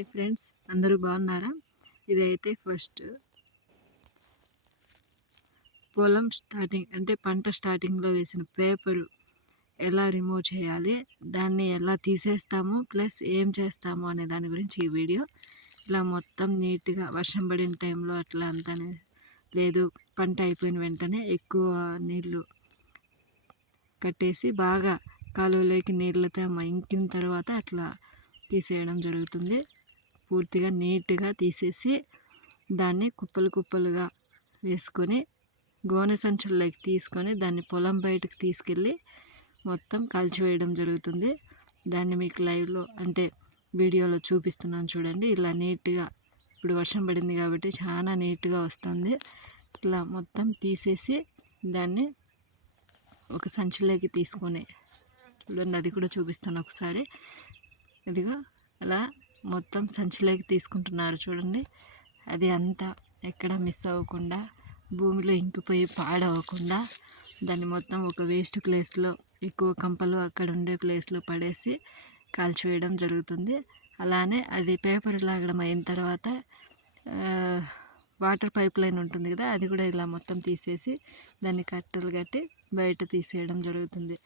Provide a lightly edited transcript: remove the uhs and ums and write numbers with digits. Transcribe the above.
Hi friends, అందరూ బాగున్నారా? ఇదైతే ఫస్ట్ పొలం స్టార్టింగ్ అంటే పంట స్టార్టింగ్లో వేసిన పేపరు ఎలా రిమూవ్ చేయాలి, దాన్ని ఎలా తీసేస్తాము, ప్లస్ ఏం చేస్తాము అనే దాని గురించి ఈ వీడియో. ఇలా మొత్తం నీట్గా వర్షం పడిన టైంలో అట్లా అంతానే లేదు, పంట అయిపోయిన వెంటనే ఎక్కువ నీళ్ళు కట్టేసి బాగా కాలువలోకి నీళ్ళతో ఇంకిన తర్వాత అట్లా తీసేయడం జరుగుతుంది. పూర్తిగా నీట్గా తీసేసి దాన్ని కుప్పలు కుప్పలుగా వేసుకొని గోనె సంచుల్లోకి తీసుకొని దాన్ని పొలం బయటకు తీసుకెళ్ళి మొత్తం కాల్చివేయడం జరుగుతుంది. దాన్ని మీకు లైవ్లో అంటే వీడియోలో చూపిస్తున్నాను చూడండి. ఇలా నీట్గా ఇప్పుడు వర్షం పడింది కాబట్టి చాలా నీట్గా వస్తుంది. ఇట్లా మొత్తం తీసేసి దాన్ని ఒక సంచిలోకి తీసుకొని చూడండి, అది కూడా చూపిస్తాను ఒకసారి. ఇదిగో అలా మొత్తం సంచిలోకి తీసుకుంటున్నారు చూడండి. అది అంతా ఎక్కడ మిస్ అవ్వకుండా భూమిలో ఇంకిపోయి పాడవకుండా దాన్ని మొత్తం ఒక వేస్ట్ ప్లేస్లో, ఎక్కువ కంపలు అక్కడ ఉండే ప్లేస్లో పడేసి కాల్చివేయడం జరుగుతుంది. అలానే అది పేపర్ లాగడం అయిన తర్వాత వాటర్ పైప్ లైన్ ఉంటుంది కదా, అది కూడా ఇలా మొత్తం తీసేసి దాన్ని కట్టలు కట్టి బయట తీసేయడం జరుగుతుంది.